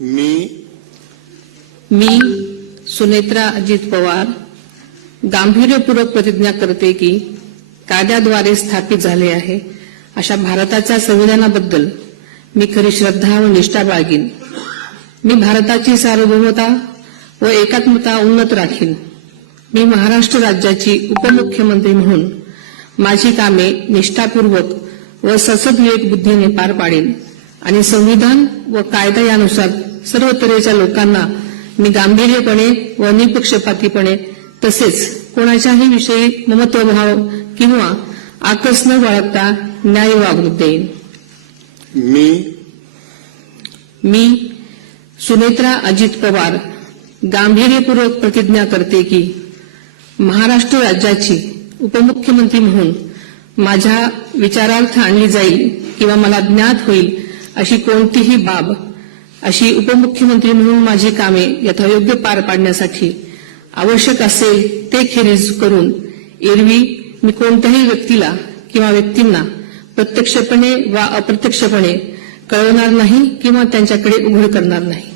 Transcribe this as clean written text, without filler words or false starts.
मी सुनेत्रा अजित पवार गांभीर्यपूर्वक प्रतिज्ञा करते की कायद्याद्वारे स्थापित झाले आहे अशा भारताच्या संविधानाबद्दल मी खरी श्रद्धा व निष्ठा बाळगीन। मी भारताची सार्वभौमता व एकात्मता उन्नत राखीन। मी महाराष्ट्र राज्याची उपमुख्यमंत्री म्हणून माझी कामे निष्ठापूर्वक व सद्विवेक बुद्धीने पार पाडेन आणि संविधान व कायदा यानुसार सर्व तऱ्हेच्या लोकांना मी गांभीर्यपणे व निपक्षपातीपणे तसेच कोणाच्याही विषयी ममत्वभाव किंवा आकस न बाळगता न्याय वागणूक देईन। मी सुनेत्रा अजित पवार गांभीर्यपूर्वक प्रतिज्ञा करते की महाराष्ट्र राज्याची उपमुख्यमंत्री म्हणून माझ्या विचारार्थ आणली जाईल किंवा मला ज्ञात होईल अशी कोणतीही बाब अशी उपमुख्यमंत्री म्हणून माझी कामे यथायोग्य पार पाडण्यासाठी आवश्यक असेल ते खेरीज करून एरवी मी कोणत्याही व्यक्तीला किंवा व्यक्तींना प्रत्यक्षपणे वा अप्रत्यक्षपणे कळवणार नाही किंवा त्यांच्याकडे उघड करणार नाही।